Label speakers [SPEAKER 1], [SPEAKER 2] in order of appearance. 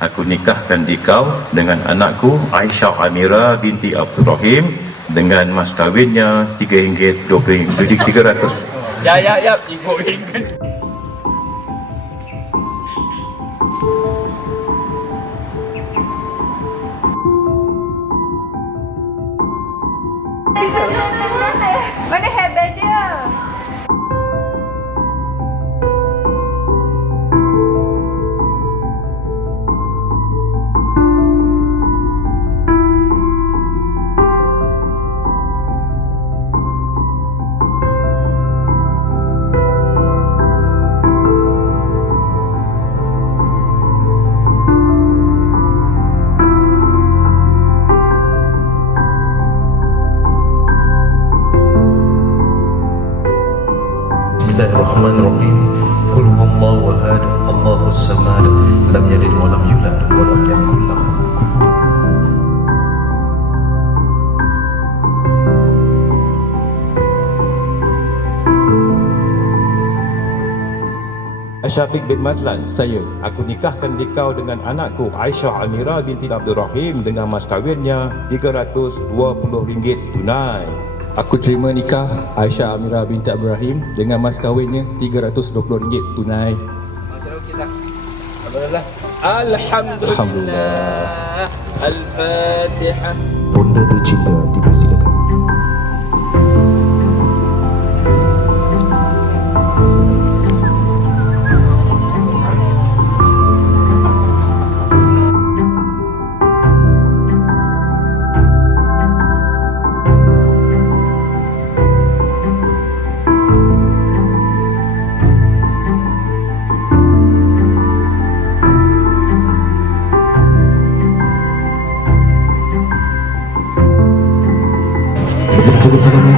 [SPEAKER 1] aku nikahkan dikau dengan anakku Aisyah Amira binti Abdul Rahim dengan mas kahwinnya RM3 20 300
[SPEAKER 2] Ya, ya, ya. Ini.
[SPEAKER 3] Mana hairband dia?
[SPEAKER 4] Bismillahirrahmanirrahim. Qul huwallahu ahad, Allahus samad, lam yalid wa lam yulad wa lam yakul lahu kufuwan.
[SPEAKER 1] Syafiq bin Mazlan,
[SPEAKER 5] saya.
[SPEAKER 1] Aku nikahkan dikau dengan anakku Aisyah Amira binti Abdul Rahim dengan mas kawinnya RM320 tunai.
[SPEAKER 5] Aku terima nikah Aisyah Amira binti Abdul Rahim dengan mas kahwinnya RM320 tunai.
[SPEAKER 2] Alhamdulillah. Alhamdulillah. Al-Fatihah.
[SPEAKER 4] Bonda tercinta que